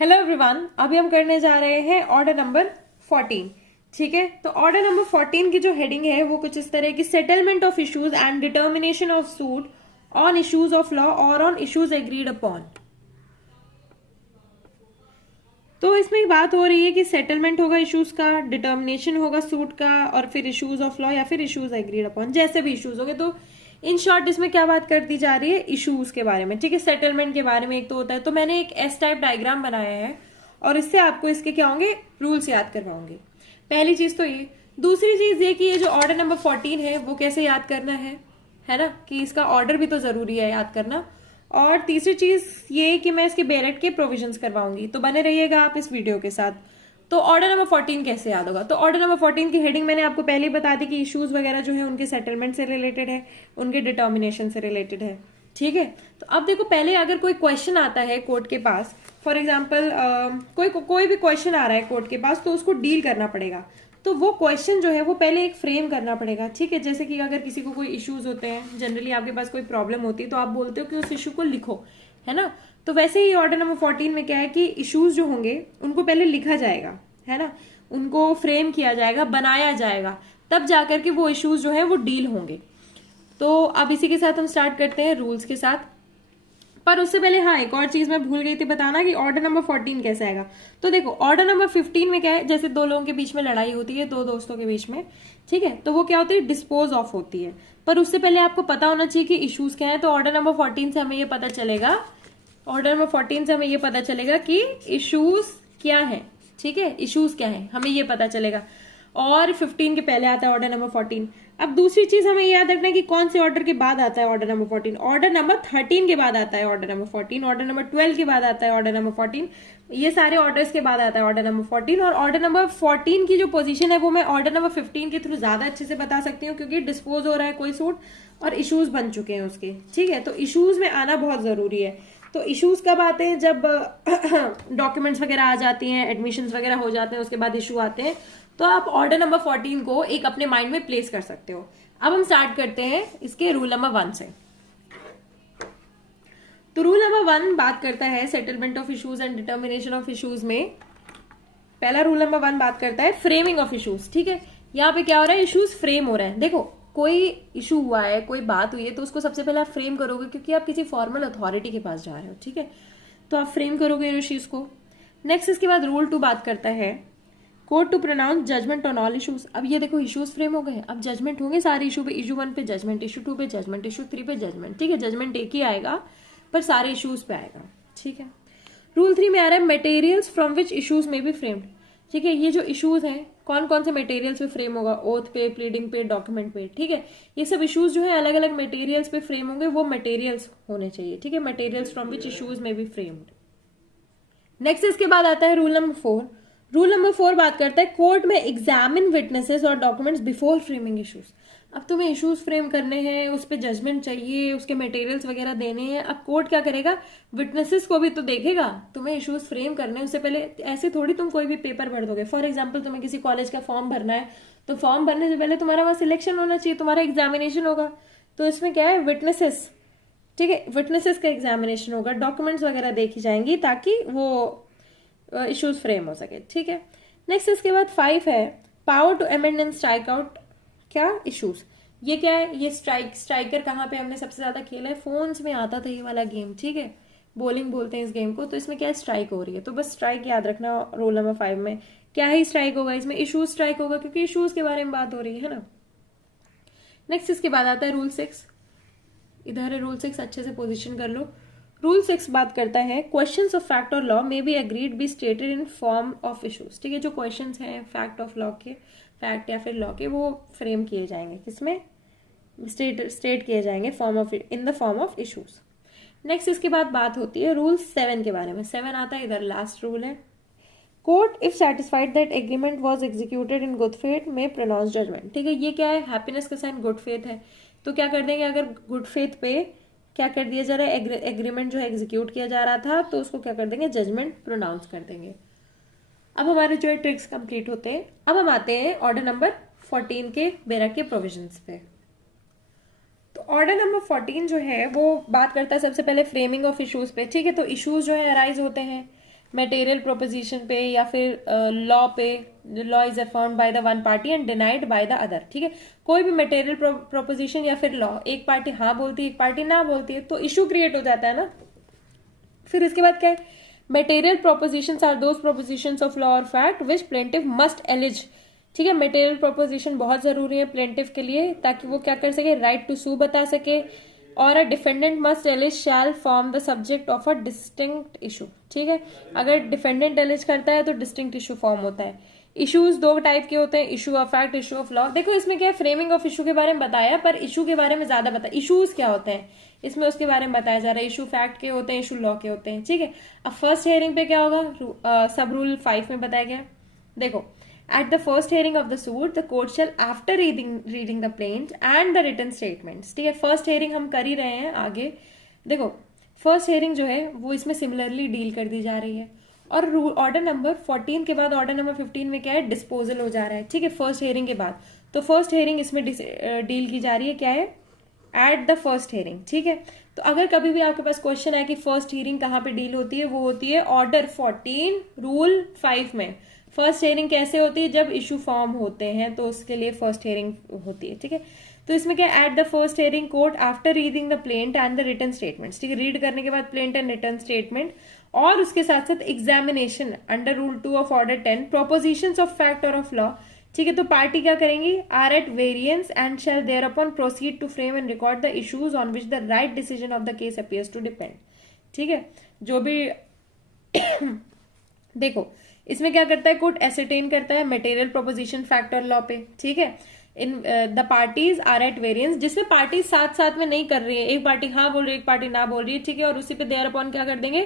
Hello everyone, अभी हम करने जा रहे हैं ऑर्डर नंबर 14। ठीक है, तो ऑर्डर नंबर 14 की जो हेडिंग है वो कुछ इस तरह की, settlement of issues and determination of suit on issues of law और ऑन इश्यूज एग्रीड अपॉन। तो इसमें एक बात हो रही है कि सेटलमेंट होगा इश्यूज का, डिटर्मिनेशन होगा सूट का, और फिर इश्यूज ऑफ लॉ या फिर इश्यूज एग्रीड अपॉन, जैसे भी इश्यूज होंगे। तो इन शॉर्ट इसमें क्या बात कर दी जा रही है, इश्यूज के बारे में। ठीक है, सेटलमेंट के बारे में एक तो होता है। तो मैंने एक एस टाइप डायग्राम बनाया है और इससे आपको इसके क्या होंगे, रूल्स याद करवाऊंगी। पहली चीज तो ये। दूसरी चीज ये कि ये जो ऑर्डर नंबर 14 है वो कैसे याद करना है ना, कि इसका ऑर्डर भी तो जरूरी है याद करना। और तीसरी चीज ये कि मैं इसके बेरेट के प्रोविजंस करवाऊंगी, तो बने रहिएगा आप इस वीडियो के साथ। तो ऑर्डर नंबर 14 कैसे याद होगा, तो ऑर्डर नंबर 14 की हेडिंग मैंने आपको पहले ही बता दी कि इश्यूज वगैरह जो है उनके सेटलमेंट से रिलेटेड है, उनके डिटर्मिनेशन से रिलेटेड है। ठीक है, तो अब देखो, पहले अगर कोई क्वेश्चन आता है कोर्ट के पास, फॉर एग्जाम्पल कोई भी क्वेश्चन आ रहा है कोर्ट के पास, तो उसको डील करना पड़ेगा। तो वो क्वेश्चन जो है वो पहले एक फ्रेम करना पड़ेगा। ठीक है, जैसे कि अगर किसी को कोई इश्यूज होते हैं, जनरली आपके पास कोई प्रॉब्लम होती है तो आप बोलते हो कि उस इश्यू को लिखो, है ना। तो वैसे ही ऑर्डर नंबर 14 में क्या है कि इश्यूज जो होंगे उनको पहले लिखा जाएगा, है ना, उनको फ्रेम किया जाएगा, बनाया जाएगा, तब जाकर के वो इश्यूज जो है वो डील होंगे। तो अब इसी के साथ हम स्टार्ट करते हैं रूल्स के साथ। पर उससे पहले हाँ, एक और चीज मैं भूल गई थी बताना कि ऑर्डर नंबर 14 कैसे आएगा। तो देखो, ऑर्डर नंबर 15 में क्या है, जैसे दो लोगों के बीच में लड़ाई होती है, दो दोस्तों के बीच में। ठीक है, तो वो क्या होती है, डिस्पोज ऑफ होती है। पर उससे पहले आपको पता होना चाहिए कि इश्यूज क्या है। तो ऑर्डर नंबर 14 से हमें ये पता चलेगा, ऑर्डर नंबर 14 से हमें ये पता चलेगा कि इश्यूज क्या है। ठीक है, इश्यूज क्या है हमें ये पता चलेगा। और 15 के पहले आता है ऑर्डर नंबर 14। अब दूसरी चीज हमें याद रखना है कि कौन से ऑर्डर के बाद आता है ऑर्डर नंबर 14। ऑर्डर नंबर 13 के बाद आता है ऑर्डर नंबर 14, ऑर्डर नंबर 12 के बाद आता है ऑर्डर नंबर 14। ये सारे ऑर्डर्स के बाद आता है ऑर्डर नंबर 14। और ऑर्डर नंबर 14 की जो पोजीशन है वो मैं ऑर्डर नंबर 15 के थ्रू ज्यादा अच्छे से बता सकती हूँ, क्योंकि डिस्पोज हो रहा है कोई सूट और इश्यूज बन चुके हैं उसके। ठीक है, तो इश्यूज में आना बहुत जरूरी है। तो इश्यूज कब आते हैं, जब डॉक्यूमेंट्स वगैरह आ जाती हैं, एडमिशन्स वगैरह हो जाते हैं, उसके बाद इशू आते हैं। तो आप ऑर्डर नंबर 14 को एक अपने माइंड में प्लेस कर सकते हो। अब हम स्टार्ट करते हैं इसके रूल नंबर 1 से। तो रूल नंबर 1 बात करता है settlement of issues and determination of issues में। पहला रूल नंबर 1 बात करता है फ्रेमिंग ऑफ इश्यूज। ठीक है, यहाँ पे क्या हो रहा है, इश्यूज फ्रेम हो रहा है। देखो, कोई इशू हुआ है, कोई बात हुई है, तो उसको सबसे पहले आप फ्रेम करोगे, क्योंकि आप किसी फॉर्मल अथॉरिटी के पास जा रहे हो। ठीक है, तो आप फ्रेम करोगे उस चीज को। नेक्स्ट, इसके बाद रूल 2 बात करता है court to pronounce judgement on all issues. अब ये देखो, इश्यूज फ्रेम हो गए, अब जजमेंट होंगे सारे इशू पे। इशू 1 पे जजमेंट, इशू 2 पे जजमेंट, इशू 3 पे जजमेंट। ठीक है, जजमेंट एक ही आएगा पर सारे इश्यूज पे आएगा। ठीक है, रूल 3 में आ रहा है मटेरियल्स फ्रॉम विच इश्यूज में बी फ्रेम्ड। ठीक है, ये जो इश्यूज हैं कौन कौन से मटेरियल्स पे फ्रेम होगा, ओथ पे, प्लीडिंग पे, डॉक्यूमेंट पे। ठीक है, ये सब इश्यूज जो है अलग अलग मटेरियल्स पे फ्रेम होंगे, वो मटेरियल्स होने चाहिए। ठीक है, मटेरियल्स फ्रॉम विच इश्यूज में बी फ्रेम्ड। नेक्स्ट इसके बाद आता है रूल नंबर 4। रूल नंबर 4 बात करता है कोर्ट में एग्जामिन विटनेसेस और डॉक्यूमेंट्स बिफोर फ्रेमिंग इश्यूज। अब तुम्हें इश्यूज फ्रेम करने हैं, उस पर जजमेंट चाहिए, उसके मटेरियल्स वगैरह देने हैं। अब कोर्ट क्या करेगा, विटनेसेस को भी तो देखेगा। तुम्हें इश्यूज फ्रेम करने उससे पहले ऐसे थोड़ी तुम कोई भी पेपर भर दोगे। फॉर एग्जाम्पल, तुम्हें किसी कॉलेज का फॉर्म भरना है, तो फॉर्म भरने से पहले तुम्हारा वहां सिलेक्शन होना चाहिए, तुम्हारा एग्जामिनेशन होगा। तो इसमें क्या है, विटनेसेस। ठीक है, विटनेसेस का एग्जामिनेशन होगा, डॉक्यूमेंट्स वगैरह देखी जाएंगी ताकि वो इश्यूज फ्रेम हो सके। ठीक है, नेक्स्ट इसके बाद 5 है power to amend and strike out क्या इश्यूज। ये क्या है, ये स्ट्राइकर कहाँ पे हमने सबसे ज्यादा खेला है, फोन्स में आता था ये वाला गेम। ठीक है, बॉलिंग बोलते हैं इस गेम को। तो इसमें क्या है, स्ट्राइक हो रही है, तो बस स्ट्राइक याद रखना। रोल नंबर 5 में क्या ही स्ट्राइक होगा, इसमें इश्यूज स्ट्राइक होगा, क्योंकि इश्यूज के बारे में बात हो रही है ना। नेक्स्ट इसके बाद आता है रूल 6। इधर है रूल 6, अच्छे से पोजिशन कर लो। रूल 6 बात करता है क्वेश्चंस ऑफ फैक्ट और law may be agreed be stated in form of issues. ठीक है, जो क्वेश्चंस हैं फैक्ट ऑफ लॉ के, फैक्ट या फिर लॉ के, वो फ्रेम किए जाएंगे किसमें, स्टेट किए जाएंगे form of, in the form of issues. Next इसके बाद बात होती है रूल 7 के बारे में। 7 आता है, इधर लास्ट रूल है। Court if satisfied that agreement was executed in good faith में प्रोनाउंस जजमेंट। ठीक है, ये क्या है, हैप्पीनेस का साइन गुड फेथ है, तो क्या कर देंगे, अगर गुड फेथ पे क्या कर दिया जा रहा है, एग्रीमेंट जो है एग्जीक्यूट किया जा रहा था, तो उसको क्या कर देंगे, जजमेंट प्रोनाउंस कर देंगे। अब हमारे जो है ट्रिक्स कंप्लीट होते हैं। अब हम आते हैं ऑर्डर नंबर 14 के बेरा के प्रोविजंस पे। तो ऑर्डर नंबर 14 जो है वो बात करता है सबसे पहले फ्रेमिंग ऑफ इश्यूज पे। ठीक है, तो इश्यूज जो है अराइज होते हैं, मटेरियल प्रोपोजिशन पे या फिर लॉ पे, law is affirmed by the one party and denied by the other, ठीक है। कोई भी मटेरियल प्रोपोजिशन या फिर लॉ, एक पार्टी हाँ बोलती है एक पार्टी ना बोलती है, तो इशू क्रिएट हो जाता है ना। फिर इसके बाद क्या है, material propositions are those propositions of law or fact which plaintiff must allege, ठीक है। मटेरियल प्रोपोजिशन बहुत जरूरी है प्लेंटिफ के लिए, ताकि वो क्या कर सके, राइट टू सू बता सके। और a defendant must allege shall form the subject of a distinct issue, ठीक है। अगर डिफेंडेंट एलिज करता है तो डिस्टिंक्ट इशू फॉर्म होता है। इश्यूज दो टाइप के होते हैं, issue of fact, issue of law. देखो इसमें क्या है, फ्रेमिंग ऑफ इशू के बारे में बताया, पर इशू के बारे में ज्यादा बताया, इशूज क्या होते हैं इसमें उसके बारे में बताया जा रहा है। इशू फैक्ट के होते हैं, इशू लॉ के होते हैं, ठीक है। अब फर्स्ट हियरिंग पे क्या होगा, सब रूल 5 में बताया गया। देखो, at the first hearing of the suit the court shall after reading the plaint and the written statements, ठीक है। फर्स्ट हेयरिंग हम कर ही रहे हैं आगे। देखो फर्स्ट हेयरिंग जो है वो इसमें सिमिलरली डील कर दी जा रही है। और ऑर्डर नंबर 14 के बाद ऑर्डर नंबर 15 में क्या है, डिस्पोजल हो जा रहा है, ठीक है, फर्स्ट हेयरिंग के बाद। तो फर्स्ट हेयरिंग इसमें डील की जा रही है, क्या है, एट द फर्स्ट हेयरिंग, ठीक है। तो अगर कभी भी आपके पास क्वेश्चन है कि फर्स्ट हियरिंग कहाँ पे डील होती है, वो होती है ऑर्डर 14 रूल 5 में। फर्स्ट हियरिंग कैसे होती है, जब इशू फॉर्म होते हैं तो उसके लिए फर्स्ट हियरिंग होती है, ठीक है। तो इसमें क्या, at the first hearing court after reading the plaint and the written statements, ठीक है, रीड करने के बाद प्लेंट एंड रिटन स्टेटमेंट, और उसके साथ साथ examination under rule 2 of order 10 propositions of fact or of law, ठीक है। तो पार्टी क्या करेंगी, are at variance and shall thereupon proceed to frame and record the issues on which the right decision of the case appears to depend, ठीक है। जो भी देखो इसमें क्या करता है, कोर्ट एसरटेन करता है मटेरियल प्रोपोजिशन फैक्ट और लॉ पे, ठीक है। In the parties are at variance, जिसमें पार्टी साथ साथ में नहीं कर रही है, एक पार्टी हाँ बोल रही है एक पार्टी ना बोल रही है, ठीक है। और उसी पे देयर अपॉन क्या कर देंगे,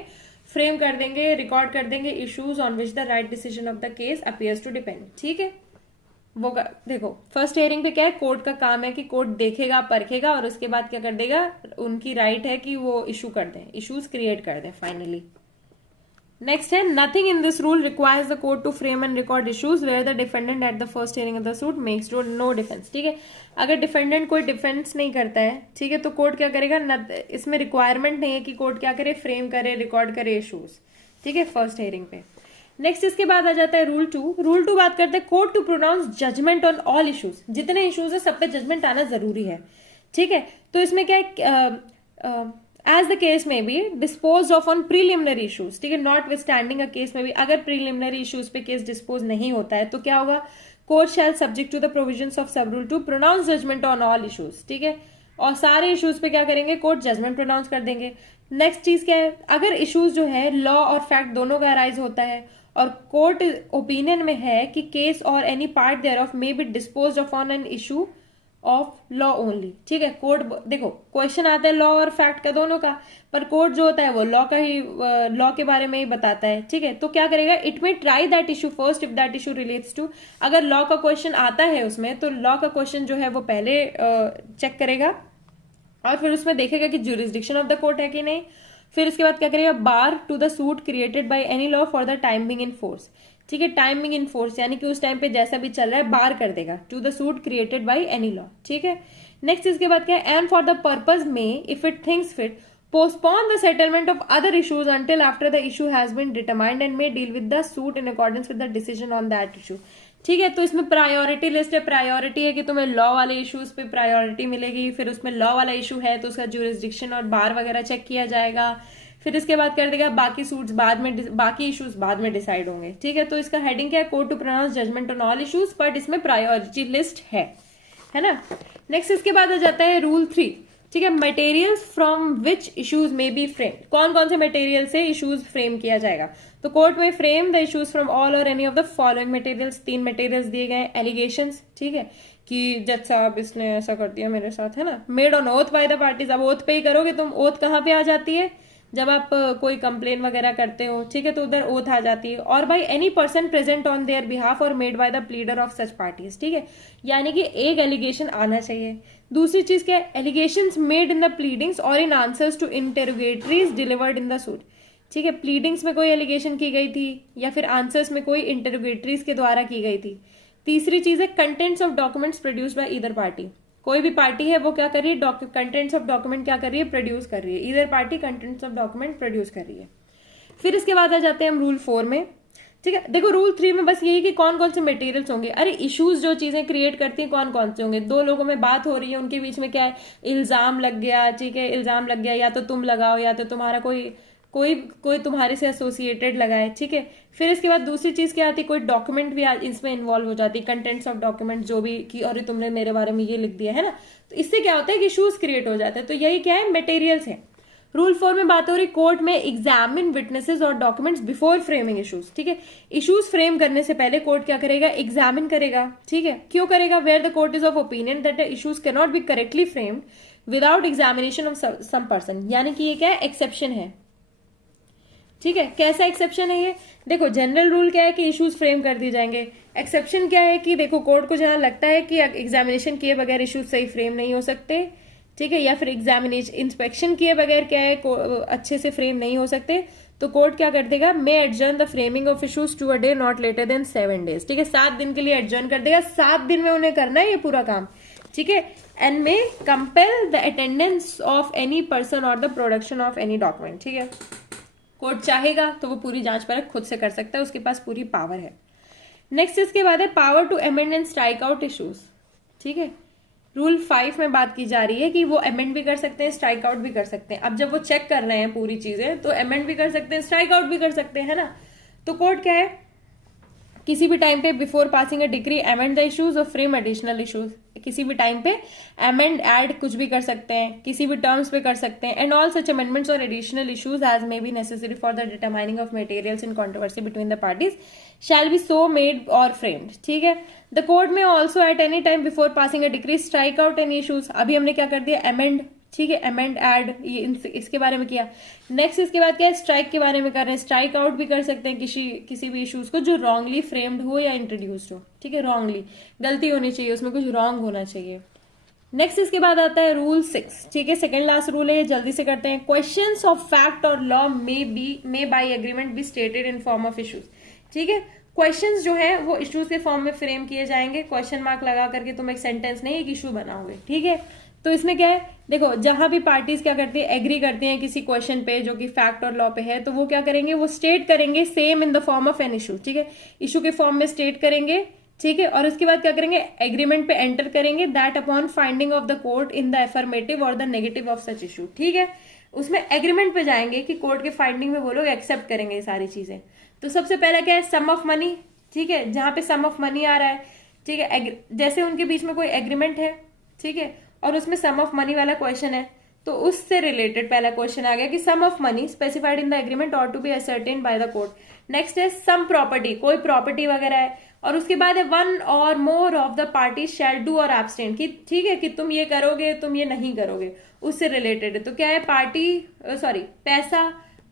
फ्रेम कर देंगे, रिकॉर्ड कर देंगे issues on which the right decision of the case appears to depend, ठीक है। वो देखो फर्स्ट हियरिंग पे क्या है, कोर्ट का काम है कि कोर्ट देखेगा परखेगा और उसके बाद क्या कर देगा, उनकी राइट है कि वो इशू कर दें, इश्यूज क्रिएट कर दें फाइनली। नेक्स्ट है, nothing in this rule requires the court to frame and record issues where the defendant at the first hearing of the suit makes no defence, ठीक है। अगर डिफेंडेंट कोई defence नहीं करता है, ठीक है, तो कोर्ट क्या करेगा, इसमें रिक्वायरमेंट नहीं है कि कोर्ट क्या करे, फ्रेम करे, रिकॉर्ड करे इश्यूज, ठीक है, फर्स्ट हियरिंग पे। नेक्स्ट इसके बाद आ जाता है रूल 2। रूल 2 बात करते हैं court to pronounce judgement on all issues, जितने इश्यूज है सब पे जजमेंट आना जरूरी है, ठीक है। तो इसमें क्या है, as the case may be dispose of on preliminary issues, ठीक है, notwithstanding a case में भी अगर प्रीलिमिनरी इश्यूज पे केस डिस्पोज नहीं होता है तो क्या होगा, court shall subject to the provisions of sub rule 2 pronounce judgement on all issues, ठीक है। और सारे इश्यूज पे क्या करेंगे, कोर्ट जजमेंट प्रोनाउंस कर देंगे। नेक्स्ट चीज क्या है, अगर इश्यूज जो है लॉ और फैक्ट दोनों का अराइज होता है और कोर्ट ओपिनियन में है कि केस और any part thereof may be dispose of on an issue of law only, ठीक है। कोर्ट देखो क्वेश्चन आता है लॉ और फैक्ट का दोनों का, पर कोर्ट जो होता है वो लॉ का ही, लॉ के बारे में ही बताता है, ठीक है। तो क्या करेगा, it may try that issue first if that issue relates to, अगर लॉ का क्वेश्चन आता है उसमें तो लॉ का क्वेश्चन जो है वो पहले चेक करेगा और फिर उसमें देखेगा कि ज्यूरिसडिक्शन ऑफ द कोर्ट है कि नहीं। फिर इसके बाद क्या करेगा, bar to the suit created by any law for the time being in force, ठीक है, टाइमिंग इन फोर्स यानी कि उस टाइम पे जैसा भी चल रहा है बार कर देगा, to the suit created by any law, ठीक है। नेक्स्ट इसके बाद क्या है, and for the purpose may if it thinks fit postpone the settlement of other issues until after the issue has been determined and may deal with the suit in accordance with the decision on that issue, ठीक है। तो इसमें priority list है, priority है कि तुम्हें law वाले issues पे प्रायोरिटी मिलेगी, फिर उसमें लॉ वाला इशू है तो उसका ज्यूरिसडिक्शन और बार वगैरह चेक किया जाएगा, फिर इसके बाद कर देगा बाकी सूट्स बाद में, बाकी इश्यूज बाद में डिसाइड होंगे, ठीक है। तो इसका हेडिंग क्या है, court to pronounce judgement on all issues, but इसमें प्रायोरिटी लिस्ट है ना। नेक्स्ट इसके बाद आ जाता है रूल 3, ठीक है, मटेरियल्स फ्रॉम विच इश्यूज में बी फ्रेम, कौन कौन से मटेरियल से इश्यूज फ्रेम किया जाएगा। तो कोर्ट में frame the issues from all और any of the following materials, 3 materials दिए गए, एलिगेशंस, ठीक है, कि जज साहब इसने ऐसा कर दिया मेरे साथ, है ना, made on oath bye the parties. अब ओथ पे ही करोगे तुम, ओथ कहाँ पे आ जाती है, जब आप कोई कंप्लेन वगैरह करते हो, ठीक है, तो उधर ओथ आ जाती है। और by any person present on their behalf और made by the pleader of such parties, ठीक है, यानी कि एक एलिगेशन आना चाहिए। दूसरी चीज क्या है, allegations made in the pleadings और in answers to interrogatories delivered in the suit, ठीक है, प्लीडिंग्स में कोई एलिगेशन की गई थी या फिर आंसर्स में कोई इंटरोगेटरीज के द्वारा की गई थी। तीसरी चीज है contents of documents produced by either party, कोई भी पार्टी है वो क्या कर रही है, कंटेंट्स ऑफ डॉक्यूमेंट क्या कर रही है, प्रोड्यूस कर रही है, either party contents of document produce कर रही है। फिर इसके बाद आ जाते हैं हम रूल 4 में, ठीक है। देखो रूल 3 में बस यही कि कौन कौन से मटेरियल्स होंगे, अरे इश्यूज जो चीजें क्रिएट करती हैं कौन कौन से होंगे, दो लोगों में बात हो रही है उनके बीच में क्या है, इल्जाम लग गया, ठीक है, इल्जाम लग गया, या तो तुम लगाओ या तो तुम्हारा कोई कोई कोई तुम्हारे से एसोसिएटेड लगाए, ठीक है। फिर इसके बाद दूसरी चीज क्या आती है, कोई डॉक्यूमेंट भी इसमें इन्वॉल्व हो जाती है, कंटेंट्स ऑफ डॉक्यूमेंट जो भी कि अरे तुमने मेरे बारे में ये लिख दिया है ना, तो इससे क्या होता है कि इश्यूज क्रिएट हो जाते हैं। तो यही क्या है, मटेरियल्स है। रूल 4 में बात हो रही कोर्ट में एग्जामिन विटनेसेस और डॉक्यूमेंट्स बिफोर फ्रेमिंग इश्यूज, ठीक है। इश्यूज फ्रेम करने से पहले कोर्ट क्या करेगा, एग्जामिन करेगा, ठीक है। क्यों करेगा, where the court is of opinion that issues can not be correctly framed without examination of some person, यानी कि ये क्या है, एक्सेप्शन है, ठीक है। कैसा एक्सेप्शन है ये, देखो जनरल रूल क्या है कि इश्यूज फ्रेम कर दिए जाएंगे, एक्सेप्शन क्या है कि देखो कोर्ट को जहां लगता है कि एग्जामिनेशन किए बगैर इश्यूज सही फ्रेम नहीं हो सकते, ठीक है, या फिर एग्जामिनेशन इंस्पेक्शन किए बगैर क्या है अच्छे से फ्रेम नहीं हो सकते, तो कोर्ट क्या कर देगा, may adjourn the framing of issues to a day not later than 7 days, ठीक है। 7 दिन के लिए एडजर्न कर देगा, 7 दिन में उन्हें करना है ये पूरा काम, ठीक है। And may compel the attendance of any person और the production of any document, ठीक है। कोर्ट चाहेगा तो वो पूरी जांच परख खुद से कर सकता है, उसके पास पूरी पावर है। नेक्स्ट इसके बाद है power to amend and strike out issues, ठीक है। रूल 5 में बात की जा रही है कि वो अमेंड भी कर सकते हैं, स्ट्राइक आउट भी कर सकते हैं। अब जब वो चेक कर रहे हैं पूरी चीजें तो अमेंड भी कर सकते हैं, स्ट्राइक आउट भी कर सकते हैं, है ना। तो कोर्ट क्या है, किसी भी टाइम पे before passing a degree amend the issues और फ्रेम एडिशनल इश्यूज, किसी भी टाइम पे अमेंड ऐड कुछ भी कर सकते हैं, किसी भी टर्म्स पे कर सकते हैं। And all such amendments or additional issues as may be necessary for the determining of materials in controversy between the parties shall be so made or framed, ठीक है। The court may also at any time before passing a decree strike out any issues, अभी हमने क्या कर दिया, amend, ठीक है, amend add ये इसके बारे में किया। नेक्स्ट इसके बाद क्या है, स्ट्राइक के बारे में कर रहे हैं, स्ट्राइक आउट भी कर सकते हैं किसी भी इश्यूज को जो रॉन्गली फ्रेम्ड हो या इंट्रोड्यूस्ड हो, ठीक है, रॉन्गली, गलती होनी चाहिए उसमें, कुछ रॉन्ग होना चाहिए। नेक्स्ट इसके बाद आता है रूल 6, ठीक है, सेकंड लास्ट रूल है, ये जल्दी से करते हैं। क्वेश्चंस ऑफ फैक्ट और law may by agreement be stated in form of issues, ठीक है। क्वेश्चंस जो है वो इश्यूज के फॉर्म में फ्रेम किए जाएंगे, क्वेश्चन मार्क लगा करके तुम एक सेंटेंस नहीं एक इश्यू बनाओगे, ठीक है। तो इसमें क्या है, देखो जहां भी पार्टीज क्या करती है, एग्री करती हैं किसी क्वेश्चन पे जो कि फैक्ट और लॉ पे है, तो वो क्या करेंगे, वो स्टेट करेंगे same in the form of an issue, ठीक है, इशू के फॉर्म में स्टेट करेंगे, ठीक है। और उसके बाद क्या करेंगे, एग्रीमेंट पे एंटर करेंगे that upon finding of the court in the affirmative और the negative of such issue, ठीक है। उसमें एग्रीमेंट पे जाएंगे कि कोर्ट के फाइंडिंग में वो लोग एक्सेप्ट करेंगे ये सारी चीजें। तो सबसे पहले क्या है, सम ऑफ मनी, ठीक है, जहां पे सम ऑफ मनी आ रहा है, ठीक है, जैसे उनके बीच में कोई एग्रीमेंट है, ठीक है, और उसमें सम ऑफ मनी वाला क्वेश्चन है, तो उससे रिलेटेड पहला क्वेश्चन आ गया कि sum of money specified in the agreement ought to be ascertained by the court. Next है सम प्रॉपर्टी, कोई प्रॉपर्टी वगैरह है, और उसके बाद है वन और more of the party shall do और एब्सटेन, कि ठीक है कि तुम ये करोगे तुम ये नहीं करोगे, उससे रिलेटेड है। तो क्या है, पैसा,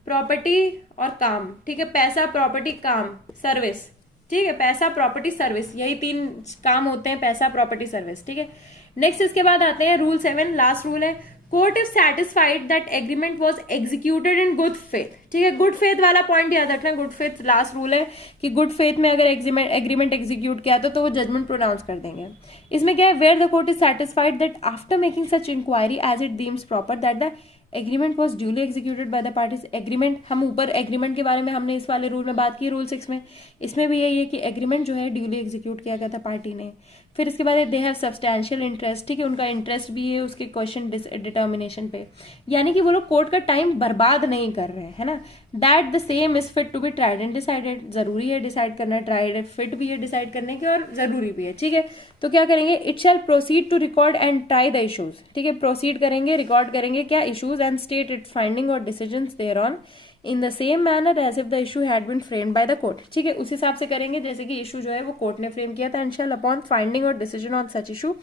प्रॉपर्टी और काम, ठीक है, पैसा, प्रॉपर्टी, काम, सर्विस, ठीक है, पैसा, प्रॉपर्टी, सर्विस, यही 3 काम होते हैं, पैसा, प्रॉपर्टी, सर्विस, ठीक है। नेक्स्ट इसके बाद आते हैं रूल 7, लास्ट रूल है, court is satisfied that agreement was executed in good faith, ठीक है। गुड फेथ वाला पॉइंट याद रखना, गुड फेथ लास्ट रूल है कि गुड फेथ में अगर एग्रीमेंट एग्जीक्यूट किया तो वो जजमेंट प्रोनाउंस कर देंगे। इसमें क्या है, where the court is satisfied that after making such inquiry as it deems proper that the agreement was duly executed by the parties. Agreement, हम ऊपर एग्रीमेंट के बारे में हमने इस वाले रूल में बात की, रूल 6 में, इसमें भी यही है कि एग्रीमेंट जो है ड्यूली एग्जीक्यूट किया गया था पार्टी ने। फिर इसके बाद दे हैव सब्सटैंशियल इंटरेस्ट, ठीक है, उनका इंटरेस्ट भी है उसके क्वेश्चन डिटर्मिनेशन पे, यानी कि वो लोग कोर्ट का टाइम बर्बाद नहीं कर रहे हैं, है ना। That the same is fit to be tried and decided, जरूरी है डिसाइड करना, ट्राइड है, फिट भी है डिसाइड करने की और जरूरी भी है, ठीक है। तो क्या करेंगे, it shall proceed to record and try the issues, ठीक है, प्रोसीड करेंगे, रिकॉर्ड करेंगे क्या issues and state it finding और decisions thereon in the same manner as if the issue had been framed by the court, ठीक है, उस हिसाब से करेंगे जैसे कि इशू जो है वो कोर्ट ने फ्रेम किया था। एंड शैल अपॉन फाइंडिंग और डिसीजन ऑन सच इशू,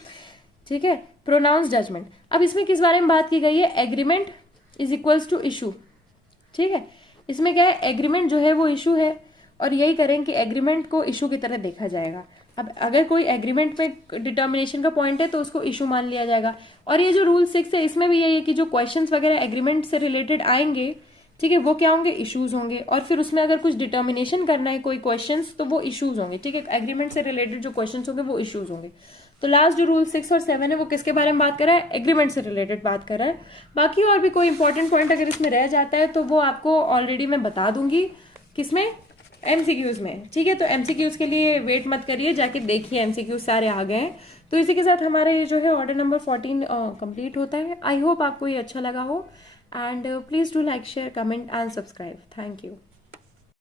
ठीक है, प्रोनाउंस जजमेंट। अब इसमें किस बारे में बात की गई है, agreement is equals to issue, ठीक है। इसमें क्या है, एग्रीमेंट जो है वो इशू है, और यही करें कि एग्रीमेंट को इशू की तरह देखा जाएगा। अब अगर कोई एग्रीमेंट में डिटर्मिनेशन का पॉइंट है तो उसको इशू मान लिया जाएगा। और ये जो रूल 6 है इसमें भी यही है कि जो क्वेश्चंस वगैरह एग्रीमेंट से रिलेटेड आएंगे, ठीक है, वो क्या होंगे, इश्यूज होंगे। और फिर उसमें अगर कुछ डिटर्मिनेशन करना है कोई क्वेश्चंस तो वो इश्यूज होंगे, ठीक है, एग्रीमेंट से रिलेटेड जो क्वेश्चंस होंगे वो इश्यूज होंगे। तो लास्ट जो रूल 6 और 7 है वो किसके बारे में बात कर रहा है, एग्रीमेंट से रिलेटेड बात कर रहा है। बाकी और भी कोई इंपॉर्टेंट पॉइंट अगर इसमें रह जाता है तो वो आपको ऑलरेडी मैं बता दूंगी, किसमें, एमसीक्यूज में। ठीक है, तो एमसीक्यूज के लिए वेट मत करिए, जाके देखिए एमसीक्यूज सारे आ गए हैं। तो इसी के साथ हमारा ये जो है ऑर्डर नंबर 14 कंप्लीट होता है। आई होप आपको ये अच्छा लगा हो, and please do like, share, comment and subscribe. Thank you.